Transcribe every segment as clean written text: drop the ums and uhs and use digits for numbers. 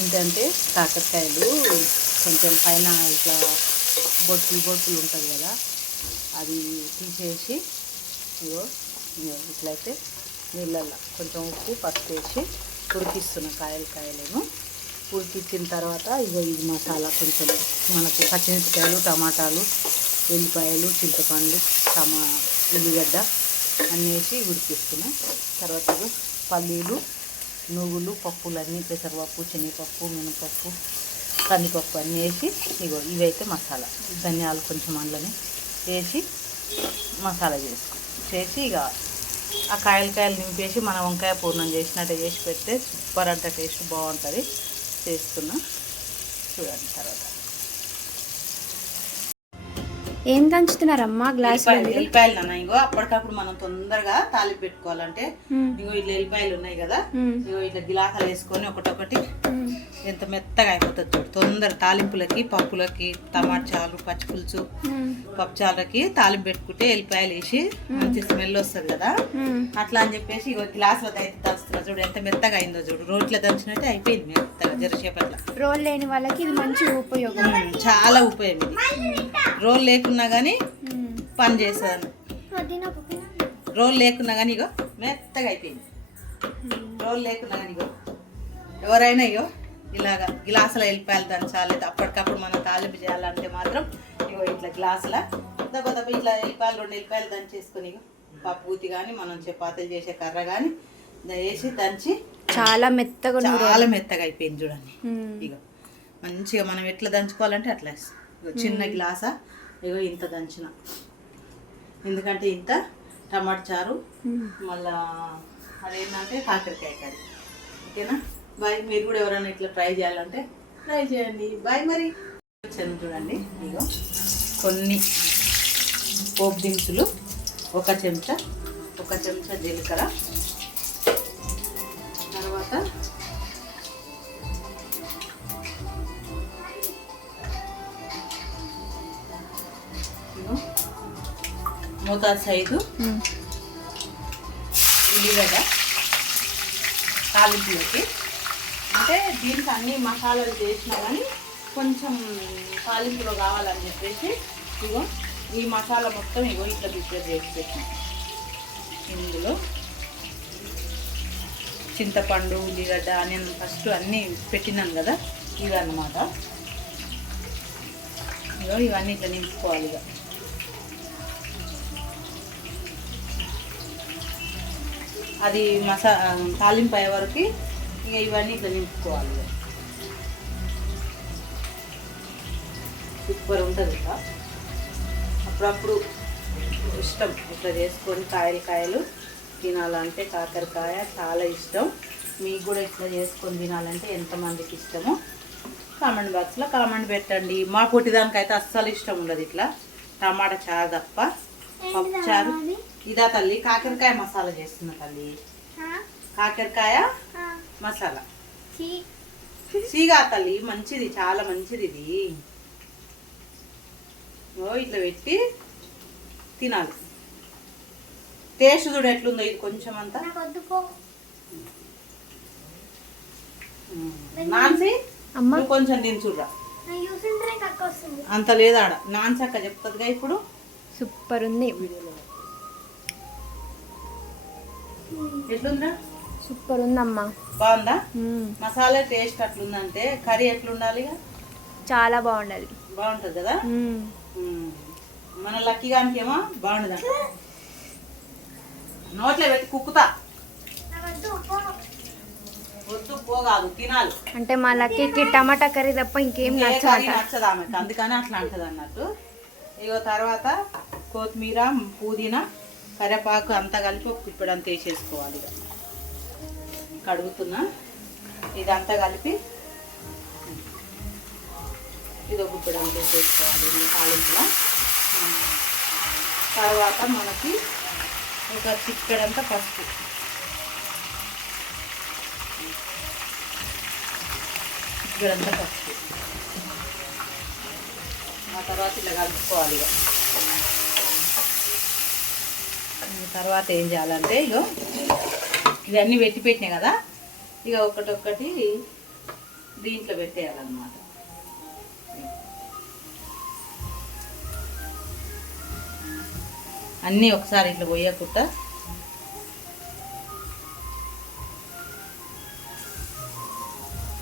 ఏంటంటే కాకరకాయలు కొంచెం పైన ఇట్లా బొట్టులు ఉంటుంది కదా, అది తీసేసి ఇగో ఇట్లయితే నీళ్ళల్లో కొంచెం ఉప్పు పసుపు వేసి ఉడికిస్తున్న కాయలను ఉడికించిన తర్వాత ఇగో ఇది మసాలా కొంచెం మనకు పచ్చిమిరపకాయలు, టమాటాలు, ఎల్లిపాయలు, చింతపండు, ఉల్లిగడ్డ అన్నీ వేసి ఉడికిస్తున్నా. తర్వాత పల్లీలు, నువ్వులు, పప్పులన్నీ పెసరపప్పు, శనగపప్పు, మినపప్పు, కందిపప్పు అన్నీ వేసి ఇగో ఇవైతే మసాలా, ధనియాలు కొంచెం అందులోనే వేసి మసాలా చేసి ఇక ఆ కాయలు నింపేసి మన వంకాయ పూర్ణం చేసినట్టు చేసి పెడితే సూపర్ అంత టేస్ట్ బాగుంటుంది. చేస్తున్నా చూడండి. తర్వాత ఏం దంచుతున్నారమ్మా? గ్లాస్ ఎల్లిపాయలు నాన్న. ఇంకో అప్పటికప్పుడు మనం తొందరగా తాలింపు పెట్టుకోవాలంటే ఇంకో ఇట్లా ఎల్లిపాయలు ఉన్నాయి కదా, ఇంకో ఇట్లా గిలాసాలు వేసుకొని ఒకటొకటి ఎంత మెత్తగా అయిపోతుంది చూడు. తొందర తాలింపులకి, పప్పులకి, టమాటా చారు, పచ్చిపులుసు, పప్పు చారులకి తాలింపు పెట్టుకుంటే ఎల్లిపాయలు వేసి మంచి స్మెల్ వస్తుంది కదా, అట్లా అని చెప్పేసి ఇగో గ్లాసులో అయితే దంచుతున్నా చూడు. ఎంత మెత్తగా అయిందో చూడు. రోట్లో దంచినట్టే అయిపోయింది మెత్తగా, జరసేపట్ల. రోల్ లేని వాళ్ళకి ఇది మంచి ఉపయోగం, చాలా ఉపయోగం ఇది. రోల్ లేకున్నా కానీ పని చేస్తాను. రోల్ లేకున్నా కానీ ఇగో మెత్తగా అయిపోయింది. రోల్ లేకున్నా కానీ ఇగో ఎవరైనా ఇగో ఇలాగా గ్లాసులో ఎల్లిపాయలు దంచాలి. అప్పటికప్పుడు మనం తాలింపు చేయాలంటే మాత్రం ఇగో ఇట్లా గ్లాసుల దెబ్బ ఇట్లా ఎల్లిపాయలు 2 ఎల్లిపాయలు దంచేసుకొని ఇగో పప్పు ఊతి కానీ మనం చపాతీలు చేసే కర్ర కానీ వేసి దంచి చాలా మెత్తగా అయిపోయింది చూడండి. ఇగో మంచిగా మనం ఎట్లా దంచుకోవాలంటే అట్లా చిన్న గ్లాసా ఇగో ఇంత దంచిన, ఎందుకంటే ఇంత టమాటా చారు, మళ్ళా అదేంటంటే కాకరకాయ కర్రీ. ఓకేనా? బాయ్. మీరు కూడా ఎవరైనా ఇట్లా ట్రై చేయాలంటే ట్రై చేయండి. బాయ్. మరి వచ్చాను చూడండి. ఇగో కొన్ని పోపు దినుసులు, ఒక చెంచా జీలకర్ర, తర్వాత ఇగో మోతాదు సైజు ఉల్లిగడ్డ తాలింపులకి. అంటే దీనికి అన్ని మసాలాలు చేసినా కానీ కొంచెం తాలింపులో కావాలని చెప్పేసి ఇగో ఈ మసాలా మొత్తం ఇగో ఇట్లా ప్రిపేర్ చేసి పెట్టినాం. ఇందులో చింతపండు, ఉల్లిగడ్డ నేను ఫస్ట్ అన్నీ పెట్టినాను కదా, ఇవి అన్నమాట. ఇగో ఇవన్నీ ఇట్లా నింపుకోవాలి. ఇక అది తాలింపు అయ్యే వరకు ఇక ఇవన్నీ ఇట్లా నింపుకోవాలి. సూపర్ ఉంటుంది. ఇక అప్పుడప్పుడు ఇష్టం ఇట్లా చేసుకొని కాయలు తినాలంటే కాకరకాయ చాలా ఇష్టం. మీకు కూడా ఇట్లా చేసుకొని తినాలంటే ఎంతమందికి ఇష్టమో కామెంట్ బాక్స్లో కామెంట్ పెట్టండి. మా పొట్టిదానికైతే అస్సలు ఇష్టం ఉండదు ఇట్లా టమాటా చారు తప్ప. పప్పు చారు ఇదా తల్లి, కాకరకాయ మసాలా చేస్తున్నా తల్లి, కాకరకాయ మసాలా. సీగా తల్లి, మంచిది, చాలా మంచిది ఇది. ఇట్లా పెట్టి తినాలి. టేస్ట్ చూడు ఎట్లుందో. ఇది కొంచెం అంతా నాన్సి కొంచెం దీని చూడరా, అంత లేదా ఆడ నాన్సి అక్క చెప్తుందిగా. ఇప్పుడు సూపర్ ఉంది. ఎట్లుందా? సూపర్ ఉందమ్మా. బాగుందా? మసాలా టేస్ట్ అట్లుందంటే కర్రీ ఎట్లుండాలి? చాలా బాగుండాలి. బాగుంటుంది కదా. మన లక్కీ గానికి ఏమో బాగుండదా, నోట్లో పెట్టి కుక్కుతా. వద్దు పోగాదు, తినాలి. అంటే మా లక్కీకి టమాటా కర్రీ తప్ప ఇంకేం నచ్చదు ఆమెకు, అందుకని అట్లా అంటది అన్నట్టు. ఇగో తర్వాత కొత్తిమీర, పుదీనా, కరివేపాకు అంతా కలిపి ఒక పిప్పడంతా వేసేసుకోవాలి. కడుగుతున్నా. ఇదంతా కలిపి ఇది ఒక పిప్పడంతా వేసేసుకోవాలి తాలింపులో. తర్వాత మనకి ఒక చిక్కడంతా పసుపు, చిక్కడంతా పసుపు. ఆ తర్వాత ఇలా కలుపుకోవాలి. తర్వాత ఏం చేయాలంటే ఇవన్నీ పెట్టినాయి కదా, ఇక ఒకటొక్కటి దీంట్లో పెట్టేయాలన్నమాట. అన్నీ ఒకసారి ఇట్లా పోయకుండా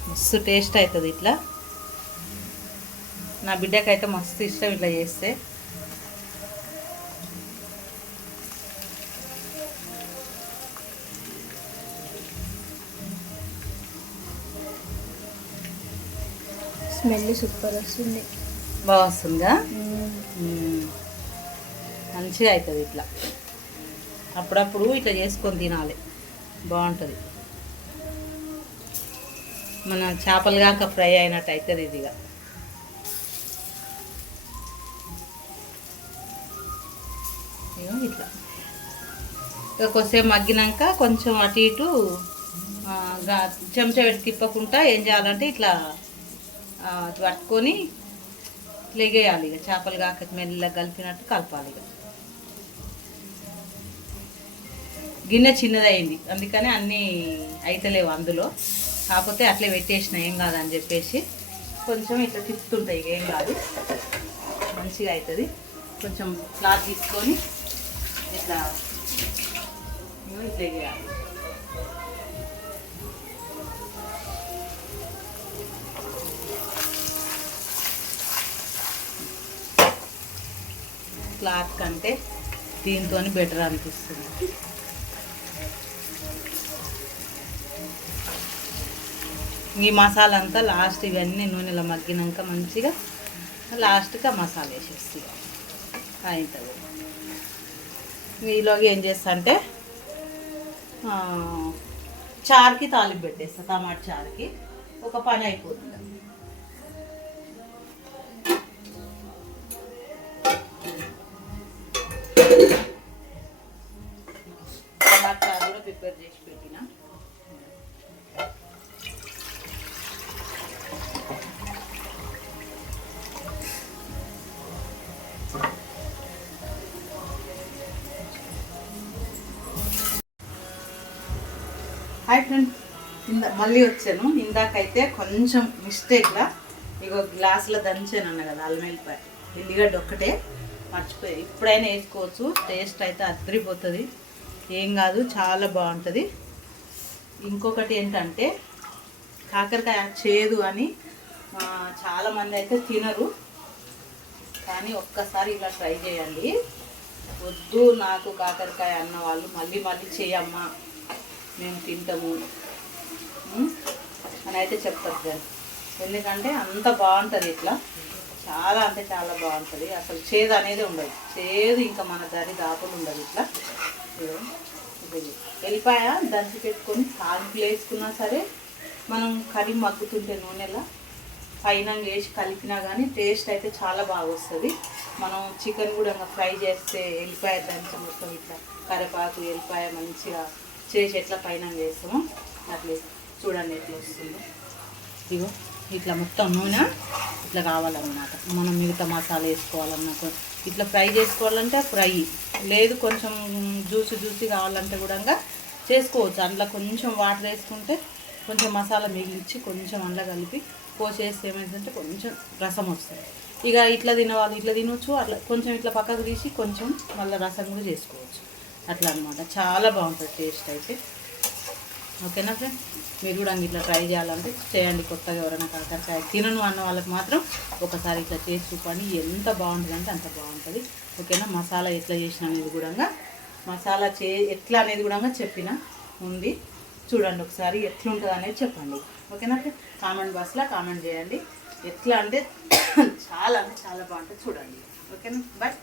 మస్తు టేస్ట్ అవుతుంది ఇట్లా. నా బిడ్డకైతే మస్తు ఇష్టం ఇట్లా చేస్తే. స్మెల్ సూపర్ వస్తుంది. బాగా వస్తుందా? మంచిగా అవుతుంది ఇట్లా. అప్పుడప్పుడు ఇట్లా చేసుకొని తినాలి, బాగుంటుంది. మన చేపలు కాక ఫ్రై అయినట్టు అవుతుంది ఇది. ఇట్లా కొద్దిసేపు మగ్గినాక కొంచెం అటు ఇటు చెంచా పెట్టి తిప్పకుండా ఏం చేయాలంటే ఇట్లా పట్టుకొని లెగేయాలి. ఇక చేపలు కాక మెల్లగా కలిపినట్టు కలపాలి. ఇక గిన్నె చిన్నదైంది అందుకని అన్నీ అయితలేవు అందులో. కాకపోతే అట్లే పెట్టేసిన ఏం కాదని చెప్పేసి కొంచెం ఇట్లా తిప్పుతుంటాయి. ఇక ఏం కాదు, మంచిగా అవుతుంది. కొంచెం క్లాత్ తీసుకొని ఇట్లా ఇట్లా వేయాలి. క్లాత్ కంటే దీంతో బెటర్ అనిపిస్తుంది. ఈ మసాలా అంతా లాస్ట్ ఇవన్నీ నూనెలో మగ్గినాక మంచిగా లాస్ట్గా మసాలా వేసేసి అవుతుంది. ఈలోగా ఏం చేస్తా అంటే చారుకి తాలింపు పెట్టేస్తా. టమాటా చారుకి ఒక పని అయిపోతుంది. టమాటా చారు కూడా ప్రిపేర్ చేసి పెట్టిన. హాయ్ ఫ్రెండ్స్, మళ్ళీ వచ్చాను. ఇందాకైతే కొంచెం మిస్టేక్గా ఇగో గ్లాసులో దంచాను అన్న కదా అల్లం వెల్లిపాయ, ఎల్లిగడ్డ ఒక్కటే మర్చిపోయి. ఇప్పుడైనా వేసుకోవచ్చు, టేస్ట్ అయితే అద్దరిపోతుంది. ఏం కాదు, చాలా బాగుంటుంది. ఇంకొకటి ఏంటంటే కాకరకాయ చేదు అని చాలామంది అయితే తినరు, కానీ ఒక్కసారి ఇలా ట్రై చేయండి. వద్దు నాకు కాకరకాయ అన్న వాళ్ళు మళ్ళీ మళ్ళీ చేయమ్మా మేము తింటాము అని అయితే చెప్తారు దాన్ని. ఎందుకంటే అంత బాగుంటుంది ఇట్లా, చాలా అంటే చాలా బాగుంటుంది. అసలు చేదు అనేది ఉండదు, చేదు ఇంకా మన దారి దాపులు ఉండదు. ఇట్లా ఎల్లిపాయ దంచి పెట్టుకొని తాలింపులు వేసుకున్నా సరే, మనం కర్రీ మగ్గుతుంటే నూనెలా పైన వేసి కలిపినా కానీ టేస్ట్ అయితే చాలా బాగా వస్తుంది. మనం చికెన్ కూడా ఫ్రై చేస్తే ఎల్లిపాయ దంచి మొత్తం ఇట్లా కరివేపాకు ఎల్లిపాయ మంచిగా చేసి ఎట్లా పైన వేస్తామో అట్లా చూడండి ఎట్లా వస్తుందో. ఇగో ఇట్లా మొత్తం నూనె ఇట్లా కావాలన్నమాట. మనం మిగతా మసాలా వేసుకోవాలన్నమాట. ఇట్లా ఫ్రై చేసుకోవాలంటే ఫ్రై, లేదు కొంచెం జ్యూసీ కావాలంటే కూడా చేసుకోవచ్చు. అందులో కొంచెం వాటర్ వేసుకుంటే కొంచెం మసాలా మిగిలించి కొంచెం అందులో కలిపి పోసేస్తే ఏమైందంటే కొంచెం రసం వస్తుంది. ఇక ఇట్లా తినవాళ్ళు ఇట్లా తినవచ్చు, అట్లా కొంచెం ఇట్లా పక్కకు తీసి కొంచెం మళ్ళీ రసం కూడా చేసుకోవచ్చు. అట్లా అనమాట, చాలా బాగుంటుంది టేస్ట్ అయితే. ఓకేనా ఫ్రెండ్, మీరు కూడా ఇట్లా ట్రై చేయాలంటే చేయండి. కొత్తగా ఎవరైనా కాకరకాయ తినను అన్న వాళ్ళకి మాత్రం ఒకసారి ఇట్లా చేసి చూపండి, ఎంత బాగుంటుంది అంటే అంత బాగుంటుంది. ఓకేనా, మసాలా ఎట్లా చేసిన అనేది కూడా మసాలా ఎట్లా అనేది కూడా చెప్పిన ఉంది. చూడండి ఒకసారి ఎట్లుంటుంది అనేది చెప్పండి. ఓకేనా ఫ్రెండ్, కామెంట్ బాక్స్లో కామెంట్ చేయండి. ఎట్లా అంటే చాలా బాగుంటుంది చూడండి. ఓకేనా, బాయ్.